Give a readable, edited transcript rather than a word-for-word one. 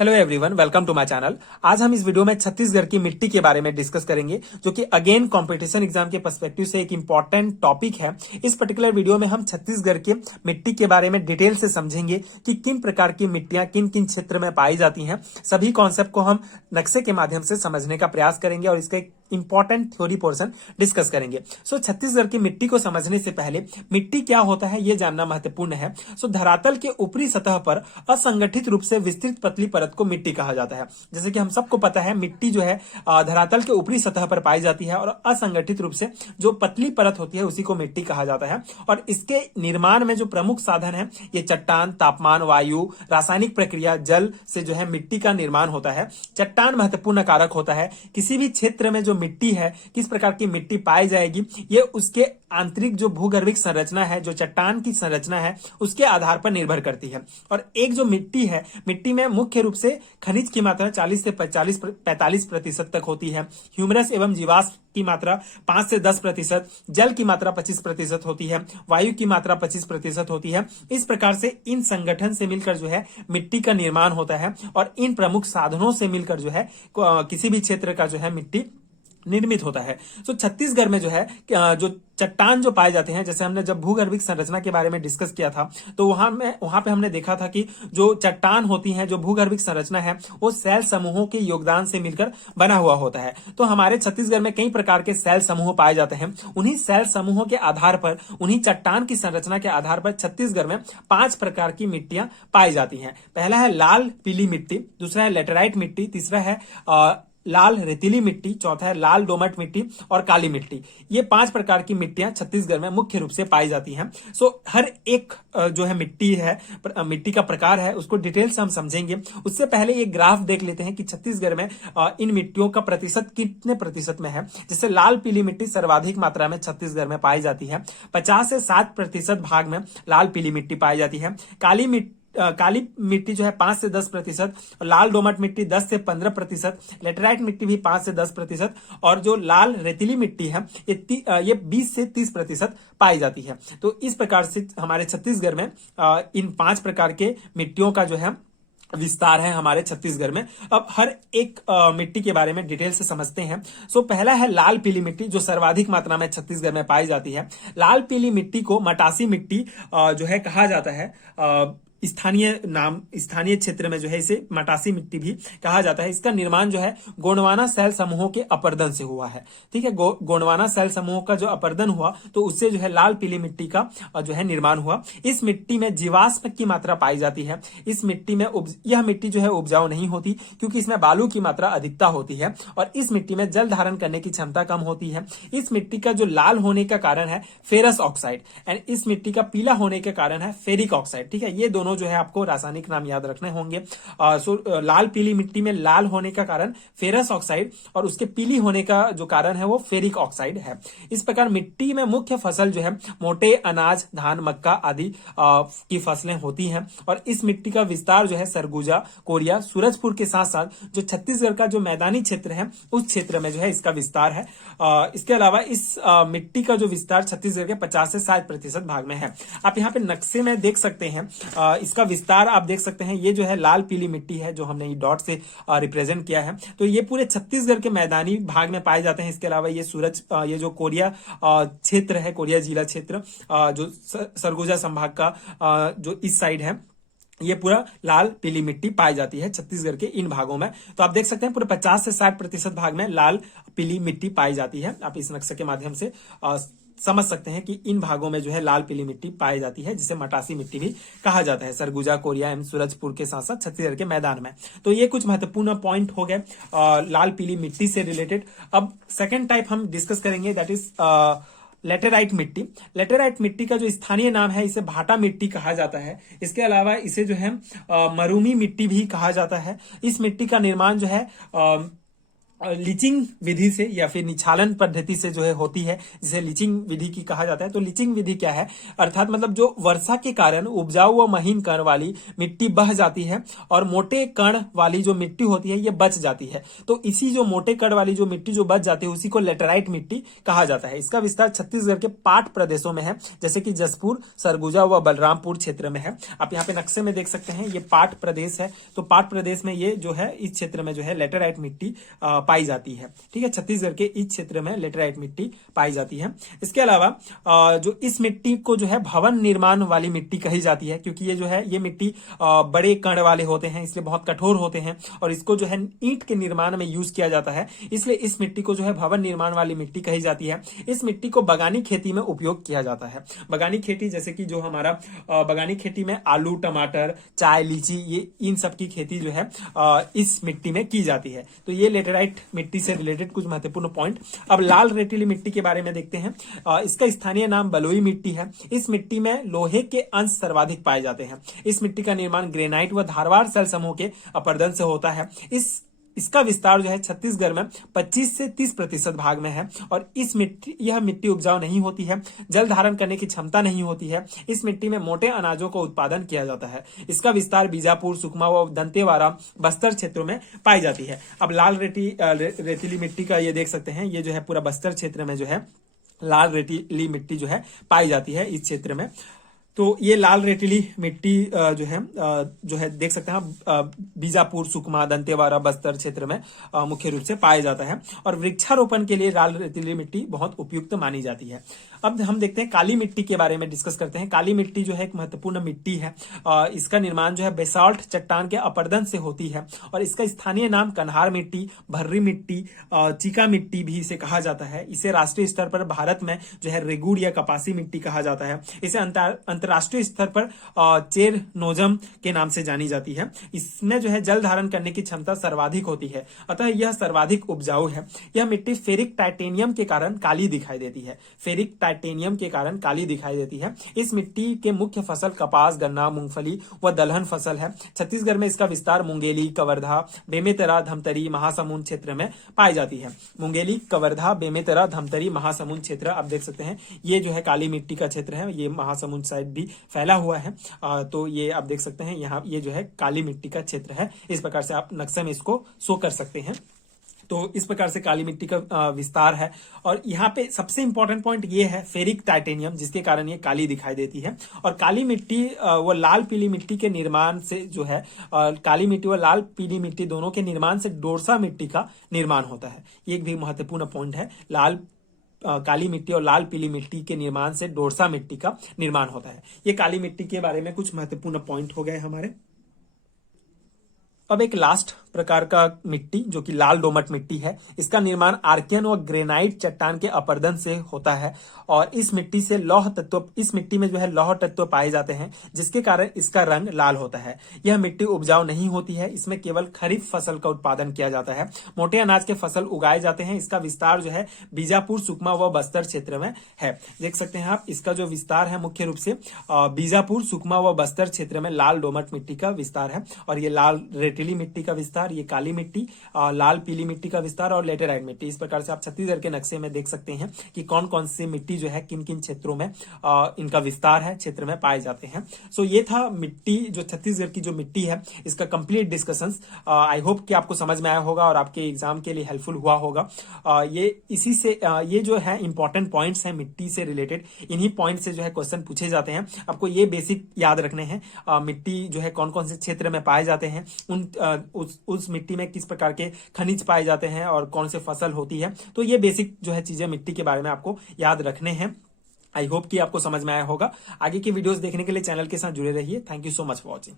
Hello everyone, welcome to my channel. आज हम इस वीडियो में छत्तीसगढ़ की मिट्टी के बारे में डिस्कस करेंगे, जो कि अगेन कंपटीशन एग्जाम के पर्सपेक्टिव से एक इंपॉर्टेंट टॉपिक है। इस पर्टिकुलर वीडियो में हम छत्तीसगढ़ के मिट्टी के बारे में डिटेल से समझेंगे कि किन प्रकार की मिट्टियां किन किन क्षेत्र में पाई जाती हैं। सभी कॉन्सेप्ट को हम नक्शे के माध्यम से समझने का प्रयास करेंगे और इसका एक इंपॉर्टेंट थ्योरी पोर्शन डिस्कस करेंगे। छत्तीसगढ़ की मिट्टी को समझने से पहले मिट्टी क्या होता है यह जानना महत्वपूर्ण है। धरातल के ऊपरी सतह पर असंगठित रूप से विस्तृत पतली परत को मिट्टी कहा जाता है। जैसे कि हम सबको पता है, मिट्टी जो है धरातल के ऊपरी सतह पर पाई जाती है और असंगठित रूप से जो पतली परत होती है उसी को मिट्टी कहा जाता है। और इसके निर्माण में जो प्रमुख साधन है ये चट्टान, तापमान, वायु, रासायनिक प्रक्रिया, जल से जो है मिट्टी का निर्माण होता है। चट्टान महत्वपूर्ण कारक होता है। किसी भी क्षेत्र में जो मिट्टी है, किस प्रकार की मिट्टी पाई जाएगी, ये उसके आंतरिक जो भूगर्भिक संरचना है, जो चट्टान की संरचना है, उसके आधार पर निर्भर करती है। और एक जो मिट्टी है, मिट्टी में मुख्य रूप से खनिज की मात्रा 40 से 45% तक होती है। ह्यूमरस एवं जीवाश्म की मात्रा 5 से 10%, जल की मात्रा 25% होती है, वायु की मात्रा 25% होती है। इस प्रकार से इन संगठन से मिलकर जो है मिट्टी का निर्माण होता है और इन प्रमुख साधनों से मिलकर जो है किसी भी क्षेत्र का जो है मिट्टी निर्मित होता है। छत्तीसगढ़ में जो है जो चट्टान जो पाए जाते हैं, जैसे हमने जब भूगर्भिक संरचना के बारे में डिस्कस किया था तो वहां पे हमने देखा था कि जो चट्टान होती हैं, जो भूगर्भिक संरचना है, वो सेल समूहों के योगदान से मिलकर बना हुआ होता है। तो हमारे छत्तीसगढ़ में कई प्रकार के सेल समूह पाए जाते हैं। उन्हीं सेल समूहों के आधार पर, उन्हीं चट्टान की संरचना के आधार पर छत्तीसगढ़ में 5 प्रकार की मिट्टियां पाई जाती हैं। पहला है लाल पीली मिट्टी, दूसरा है लेटेराइट मिट्टी, तीसरा है लाल रेतीली मिट्टी, चौथा है लाल दोमट मिट्टी और काली मिट्टी। ये 5 प्रकार की मिट्टियां छत्तीसगढ़ में मुख्य रूप से पाई जाती हैं। हर एक जो है मिट्टी है, मिट्टी का प्रकार है, उसको डिटेल से हम समझेंगे। उससे पहले एक ग्राफ देख लेते हैं कि छत्तीसगढ़ में इन मिट्टियों का प्रतिशत कितने प्रतिशत में है। जैसे लाल पीली मिट्टी सर्वाधिक मात्रा में छत्तीसगढ़ में पाई जाती है। 50 से 60% भाग में लाल पीली मिट्टी पाई जाती है। काली मिट्टी जो है 5 से 10%, और लाल दोमट मिट्टी 10 से 15%, लेटेराइट मिट्टी भी 5 से 10%, और जो लाल रेतीली मिट्टी है ये 20 से 30% पाई जाती है। तो इस प्रकार से हमारे छत्तीसगढ़ में इन 5 प्रकार के मिट्टियों का जो है विस्तार है हमारे छत्तीसगढ़ में। अब हर एक मिट्टी के बारे में डिटेल से समझते हैं। पहला है लाल पीली मिट्टी, जो सर्वाधिक मात्रा में छत्तीसगढ़ में पाई जाती है। लाल पीली मिट्टी को मटासी मिट्टी जो है कहा जाता है। स्थानीय क्षेत्र में जो है इसे मटासी मिट्टी भी कहा जाता है। इसका निर्माण जो है गोंडवाना सेल समूहों के अपर्दन से हुआ है। ठीक है, गोंडवाना सेल समूहों का जो अपर्दन हुआ तो उससे जो है लाल पीली मिट्टी का जो है निर्माण हुआ। इस मिट्टी में जीवाश्म की मात्रा पाई जाती है। इस मिट्टी में यह मिट्टी जो है उपजाऊ नहीं होती, क्योंकि इसमें बालू की मात्रा अधिकता होती है और इस मिट्टी में जल धारण करने की क्षमता कम होती है। इस मिट्टी का जो लाल होने का कारण है फेरस ऑक्साइड, एंड इस मिट्टी का पीला होने के कारण है फेरिक ऑक्साइड। ठीक है, ये दोनों जो है आपको रासायनिक नाम याद रखने होंगे। लाल पीली मिट्टी में लाल होने का कारण फेरस ऑक्साइड और उसके पीली होने का जो कारण है वो फेरिक ऑक्साइड है। इस प्रकार मिट्टी में मुख्य फसल जो है मोटे अनाज, धान, मक्का आदि की फसलें होती हैं। और इस मिट्टी का विस्तार जो है सरगुजा, कोरिया, सूरजपुर के साथ साथ जो छत्तीसगढ़ का जो मैदानी क्षेत्र है उस क्षेत्र में जो है इसका विस्तार है। इसके अलावा इस मिट्टी का जो विस्तार छत्तीसगढ़ के 50 से 60% भाग में है। आप यहाँ पे नक्शे में देख सकते हैं, इसका विस्तार आप देख सकते हैं। ये जो है लाल पीली मिट्टी है जो हमने डॉट से रिप्रेजेंट किया है। तो ये पूरे छत्तीसगढ़ के मैदानी भाग में पाए जाते हैं। इसके अलावा ये जो कोरिया क्षेत्र है, कोरिया जिला क्षेत्र, जो सरगुजा संभाग का जो इस साइड है, ये पूरा लाल पीली मिट्टी पाई जाती है छत्तीसगढ़ के इन भागों में। तो आप देख सकते हैं पूरे 50 से 60% भाग में लाल पीली मिट्टी पाई जाती है। आप इस नक्शे के माध्यम से समझ सकते हैं कि इन भागों में जो है लाल पीली मिट्टी पाई जाती है, जिसे मटासी मिट्टी भी कहा जाता है। सरगुजा, कोरिया एवं सूरजपुर के साथ साथ छत्तीसगढ़ के मैदान में। तो ये कुछ महत्वपूर्ण पॉइंट हो गए लाल पीली मिट्टी से रिलेटेड। अब सेकेंड टाइप हम डिस्कस करेंगे, दैट इज लेटेराइट मिट्टी। लेटेराइट मिट्टी का जो स्थानीय नाम है इसे भाटा मिट्टी कहा जाता है। इसके अलावा इसे जो है मरूमी मिट्टी भी कहा जाता है। इस मिट्टी का निर्माण जो है लीचिंग विधि से या फिर निछालन पद्धति से जो है होती है, जिसे लीचिंग विधि की कहा जाता है। तो लीचिंग विधि क्या है, अर्थात मतलब जो वर्षा के कारण उपजाऊ व महीन कण वाली मिट्टी बह जाती है और मोटे कण वाली जो मिट्टी होती है ये बच जाती है। तो इसी जो मोटे कण वाली जो मिट्टी जो बच जाती है उसी को लेटेराइट मिट्टी कहा जाता है। इसका विस्तार छत्तीसगढ़ के पाट प्रदेशों में है, जैसे कि जसपुर, सरगुजा व बलरामपुर क्षेत्र में है। आप यहाँ पे नक्शे में देख सकते हैं, ये पाट प्रदेश है। तो पाट प्रदेश में ये जो है इस क्षेत्र में जो है लेटेराइट मिट्टी पाई जाती है। ठीक है, छत्तीसगढ़ के इस क्षेत्र में लेटेराइट मिट्टी पाई जाती है। इसके अलावा जो इस मिट्टी को जो है भवन निर्माण वाली मिट्टी कही जाती है, क्योंकि ये जो है ये मिट्टी बड़े कण वाले होते हैं, इसलिए बहुत कठोर होते हैं और इसको जो है ईंट के निर्माण में यूज किया जाता है, इसलिए इस मिट्टी को जो है भवन निर्माण वाली मिट्टी कही जाती है। इस मिट्टी को बगानी खेती में उपयोग किया जाता है। बगानी खेती जैसे कि जो हमारा बगानी खेती में आलू, टमाटर, चाय, लीची, ये इन सब की खेती जो है इस मिट्टी में की जाती है। तो ये लेटेराइट मिट्टी से रिलेटेड कुछ महत्वपूर्ण पॉइंट। अब लाल रेतीली मिट्टी के बारे में देखते हैं। इसका स्थानीय नाम बलुई मिट्टी है। इस मिट्टी में लोहे के अंश सर्वाधिक पाए जाते हैं। इस मिट्टी का निर्माण ग्रेनाइट व धारवाड़ सेल समूह के अपरदन से होता है। इसका विस्तार जो है छत्तीसगढ़ में 25 से 30% भाग में है और यह मिट्टी उपजाऊ नहीं होती है, जल धारण करने की क्षमता नहीं होती है। इस मिट्टी में मोटे अनाजों का उत्पादन किया जाता है। इसका विस्तार बीजापुर, सुकमा व दंतेवाड़ा, बस्तर क्षेत्रों में पाई जाती है। अब लाल रेतीली मिट्टी का ये देख सकते हैं, ये जो है पूरा बस्तर क्षेत्र में जो है लाल रेतीली मिट्टी जो है पाई जाती है इस क्षेत्र में। तो ये लाल रेतीली मिट्टी जो है देख सकते हैं बीजापुर, सुकमा, दंतेवाड़ा, बस्तर क्षेत्र में मुख्य रूप से पाया जाता है और वृक्षारोपण के लिए लाल रेतीली मिट्टी बहुत उपयुक्त मानी जाती है। अब हम देखते हैं काली मिट्टी के बारे में डिस्कस करते हैं। काली मिट्टी जो है एक महत्वपूर्ण मिट्टी है। इसका निर्माण जो है बेसाल्ट चट्टान के अपरदन से होती है और इसका स्थानीय नाम कन्हार मिट्टी, भर्री मिट्टी, चीका मिट्टी भी इसे कहा जाता है। इसे राष्ट्रीय स्तर पर भारत में जो है रेगुड़ या कपासी मिट्टी कहा जाता है। इसे अंतरराष्ट्रीय स्तर पर चेरनोजम के नाम से जानी जाती है। इसमें जो है जल धारण करने की क्षमता सर्वाधिक होती है, अतः यह सर्वाधिक उपजाऊ है। यह मिट्टी फेरिक टाइटेनियम के कारण काली दिखाई देती है। फेरिक टाइटेनियम के कारण काली दिखाई देती है। इस मिट्टी के मुख्य फसल कपास, गन्ना, मूंगफली व दलहन फसल है। छत्तीसगढ़ में इसका विस्तार मुंगेली, कवर्धा, बेमेतरा, धमतरी, महासमुंद क्षेत्र में पाई जाती है। मुंगेली, कवर्धा, बेमेतरा, धमतरी, महासमुंद क्षेत्र आप देख सकते हैं, ये जो है काली मिट्टी का क्षेत्र है। ये महासमुंद साइड भी फैला हुआ है। तो ये आप देख सकते हैं, यहाँ ये जो है काली मिट्टी का क्षेत्र है। इस प्रकार से आप नक्शे में इसको शो कर सकते हैं। तो इस प्रकार से काली मिट्टी का विस्तार है और यहाँ पे सबसे इंपॉर्टेंट पॉइंट ये है फेरिक टाइटेनियम, जिसके कारण ये काली दिखाई देती है। और काली मिट्टी व लाल पीली मिट्टी के निर्माण से जो है काली मिट्टी व लाल पीली मिट्टी दोनों के निर्माण से डोरसा मिट्टी का निर्माण होता है। ये एक भी महत्वपूर्ण पॉइंट है। काली मिट्टी और लाल पीली मिट्टी के निर्माण से डोरसा मिट्टी का निर्माण होता है। ये काली मिट्टी के बारे में कुछ महत्वपूर्ण पॉइंट हो गए हमारे। अब एक लास्ट प्रकार का मिट्टी जो कि लाल दोमट मिट्टी है। इसका निर्माण आर्कियन और ग्रेनाइट चट्टान के अपरदन से होता है और इस मिट्टी में जो है लौह तत्व पाए जाते हैं, जिसके कारण इसका रंग लाल होता है। यह मिट्टी उपजाऊ नहीं होती है। इसमें केवल खरीफ फसल का उत्पादन किया जाता है। मोटे अनाज के फसल उगाए जाते हैं। इसका विस्तार जो है बीजापुर, सुकमा व बस्तर क्षेत्र में है। देख सकते हैं आप, इसका जो विस्तार है मुख्य रूप से बीजापुर, सुकमा व बस्तर क्षेत्र में लाल दोमट मिट्टी का विस्तार है। और ये लाल रेतीली मिट्टी का विस्तार, ये काली मिट्टी, लाल पीली मिट्टी का विस्तार और लेटेराइट मिट्टी। इस प्रकार से आप छत्तीसगढ़ के नक्शे में देख सकते हैं कि कौन कौन सी मिट्टी जो है किन किन क्षेत्रों में इनका विस्तार है, क्षेत्र में पाए जाते हैं। सो ये था मिट्टी, जो छत्तीसगढ़ की जो मिट्टी है, इसका कंप्लीट डिस्कशन। आई होप कि आपको समझ में आया होगा और आपके एग्जाम के लिए हेल्पफुल हुआ होगा। ये जो है इंपॉर्टेंट पॉइंट्स हैं मिट्टी से रिलेटेड, इन्हीं पॉइंट से जो है क्वेश्चन पूछे जाते हैं। आपको ये बेसिक याद रखने हैं। मिट्टी जो है कौन कौन से क्षेत्र में पाए जाते हैं, उस मिट्टी में किस प्रकार के खनिज पाए जाते हैं और कौन से फसल होती है। तो ये बेसिक जो है चीजें मिट्टी के बारे में आपको याद रखने हैं। आई होप कि आपको समझ में आया होगा। आगे की वीडियोस देखने के लिए चैनल के साथ जुड़े रहिए। Thank you so much for watching.